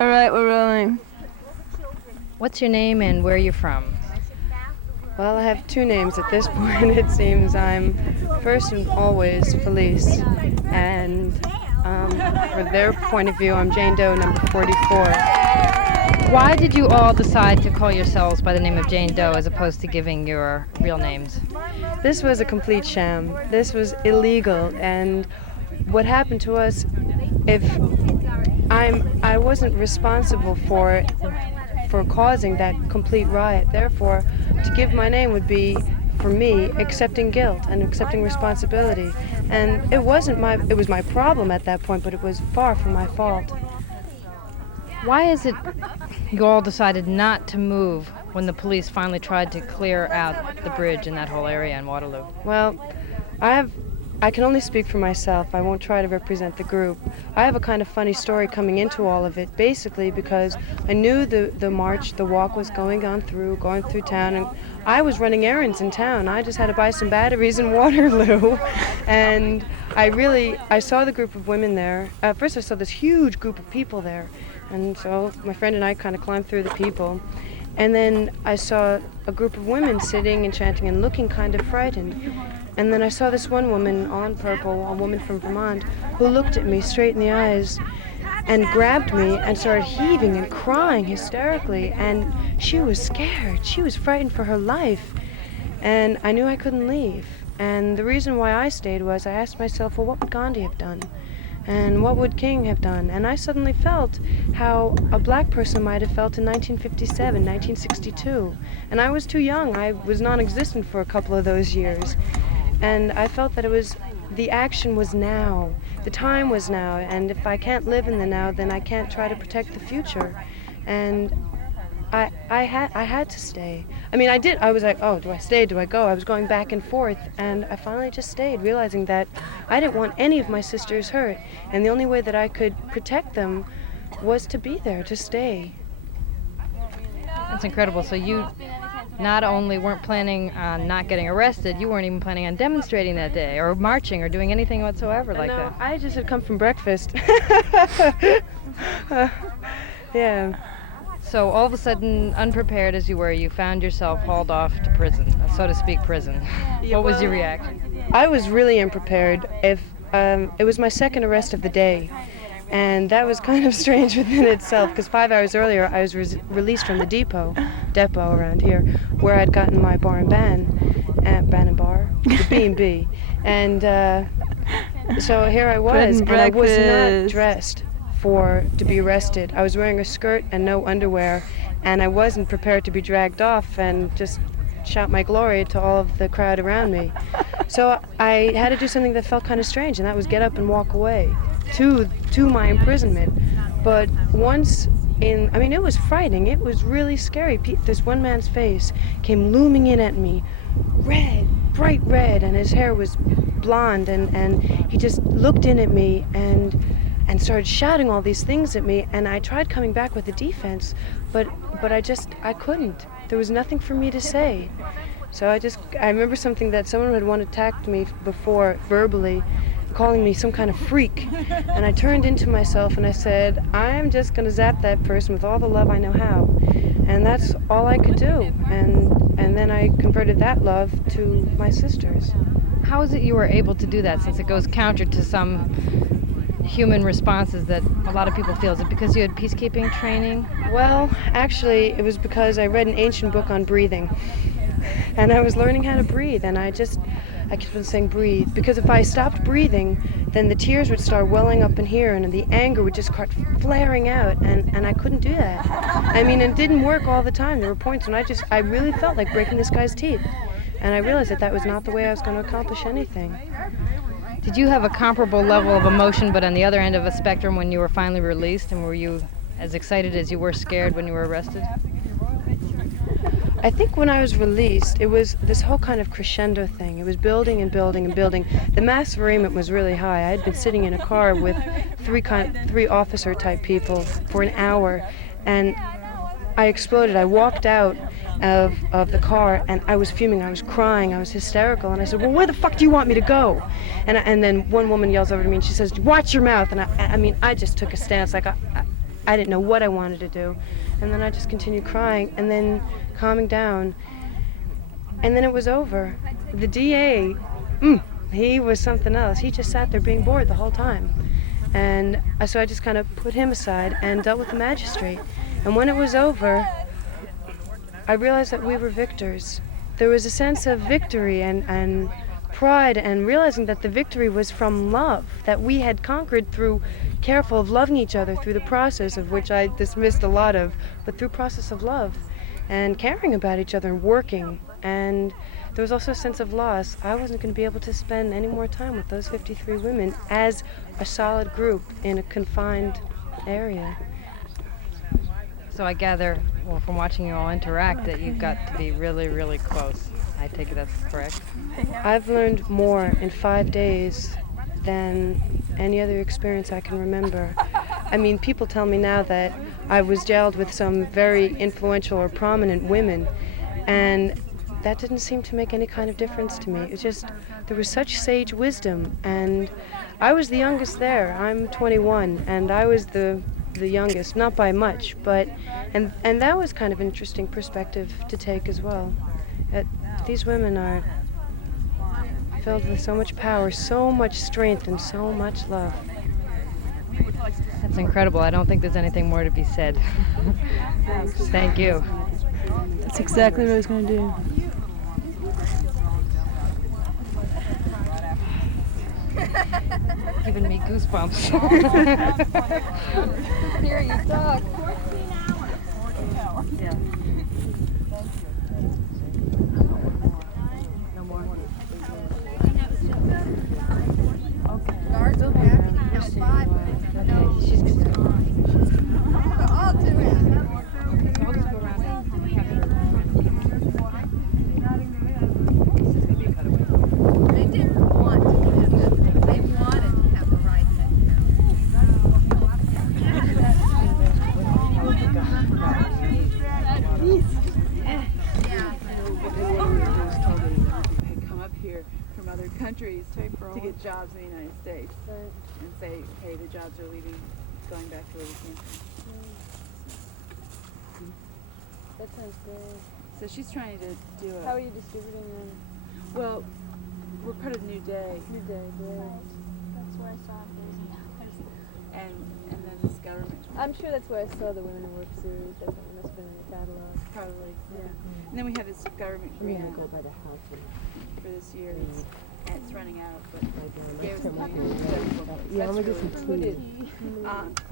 All right, we're rolling. What's your name and where are you from? Well, I have two names at this point, it seems. I'm first and always Felice, and for their point of view, I'm Jane Doe, number 44. Why did you all decide to call yourselves by the name of Jane Doe as opposed to giving your real names? This was a complete sham. This was illegal, and what happened to us, if I wasn't responsible for causing that complete riot. Therefore, to give my name would be, for me, accepting guilt and accepting responsibility. And it was my problem at that point, but it was far from my fault. Why is it you all decided not to move when the police finally tried to clear out the bridge in that whole area in Waterloo? Well, I can only speak for myself. I won't try to represent the group. I have a kind of funny story coming into all of it, basically because I knew the march, the walk was going through town, and I was running errands in town. I just had to buy some batteries in Waterloo, and I saw the group of women there. First I saw this huge group of people there, and so my friend and I kind of climbed through the people. And then I saw a group of women sitting and chanting and looking kind of frightened. And then I saw this one woman, all in purple, a woman from Vermont, who looked at me straight in the eyes and grabbed me and started heaving and crying hysterically. And she was scared. She was frightened for her life. And I knew I couldn't leave. And the reason why I stayed was I asked myself, well, what would Gandhi have done? And what would King have done? And I suddenly felt how a black person might have felt in 1957, 1962. And I was too young. I was non-existent for a couple of those years. And I felt that the action was now. The time was now. And if I can't live in the now, then I can't try to protect the future. And I had to stay. I mean, I did. I was like, oh, do I stay? Do I go? I was going back and forth. And I finally just stayed, realizing that I didn't want any of my sisters hurt. And the only way that I could protect them was to be there, to stay. That's incredible. So you not only weren't planning on not getting arrested, you weren't even planning on demonstrating that day or marching or doing anything whatsoever like that. I just had come from breakfast. Yeah. So all of a sudden, unprepared as you were, you found yourself hauled off to prison, so to speak, prison. What was your reaction? I was really unprepared. It was my second arrest of the day, and that was kind of strange within itself, because 5 hours earlier I was released from the depot around here, where I'd gotten my bar and bar, the B&B, and so here I was, and I was not dressed to be arrested. I was wearing a skirt and no underwear, and I wasn't prepared to be dragged off and just shout my glory to all of the crowd around me. So I had to do something that felt kind of strange, and that was get up and walk away to my imprisonment. But it was frightening. It was really scary. This one man's face came looming in at me, red, bright red, and his hair was blonde, and he just looked in at me and started shouting all these things at me, and I tried coming back with a defense, but I couldn't. There was nothing for me to say. So I remember something that someone had once attacked me before verbally, calling me some kind of freak, and I turned into myself and I said, I'm just going to zap that person with all the love I know how. And that's all I could do. And then I converted that love to my sisters. How is it you were able to do that, since it goes counter to some human responses that a lot of people feel? Is it because you had peacekeeping training? Well, actually, it was because I read an ancient book on breathing. And I was learning how to breathe, and I kept on saying breathe, because if I stopped breathing, then the tears would start welling up in here, and the anger would just start flaring out, and I couldn't do that. I mean, it didn't work all the time. There were points when I really felt like breaking this guy's teeth, and I realized that was not the way I was going to accomplish anything. Did you have a comparable level of emotion, but on the other end of a spectrum, when you were finally released, and were you as excited as you were scared when you were arrested? I think when I was released, it was this whole kind of crescendo thing. It was building and building and building. The mass of arraignment was really high. I had been sitting in a car with three officer-type people for an hour, and I exploded. I walked out of the car, and I was fuming. I was crying. I was hysterical, and I said, well, where the fuck do you want me to go? And then one woman yells over to me, and she says, watch your mouth. And I just took a stance, like I didn't know what I wanted to do. And then I just continued crying and then calming down. And then it was over. The DA, he was something else. He just sat there being bored the whole time. And so I just kind of put him aside and dealt with the magistrate. And when it was over, I realized that we were victors. There was a sense of victory and pride, and realizing that the victory was from love, that we had conquered through careful of loving each other, through the process of which I dismissed a lot of, but through process of love and caring about each other and working. And there was also a sense of loss. I wasn't going to be able to spend any more time with those 53 women as a solid group in a confined area. So I gather, well, from watching you all interact, that you've got to be really, really close. I take it that's correct. I've learned more in 5 days than any other experience I can remember. I mean, people tell me now that I was jailed with some very influential or prominent women, and that didn't seem to make any kind of difference to me. It's just, there was such sage wisdom, and I was the youngest there. I'm 21, and I was the youngest, not by much, but, and that was kind of an interesting perspective to take as well. These women are filled with so much power, so much strength, and so much love. That's incredible. I don't think there's anything more to be said. Thank you. That's exactly what I was going to do. Giving me goosebumps. Here you talk. 14 hours. Yeah. No more. Guards will be happy to count 5. Okay, she's good. I'll do it. I'll just go around and capture her. They didn't want to do that. They wanted to have the right Come up here from other countries to get jobs in the United States and say, hey, the jobs are leaving, going back to where we came from. That sounds good. So she's trying to do How are a, you distributing them? well, we're part of New Day, New Day, That's where I saw and then this government, I'm sure that's where I saw the Women in Work series. That must have been in the catalog. probably, yeah. And then we have this government grant by the house. for this year, and it's running out, but gave us the money. Yeah, I'm gonna do some tea. Department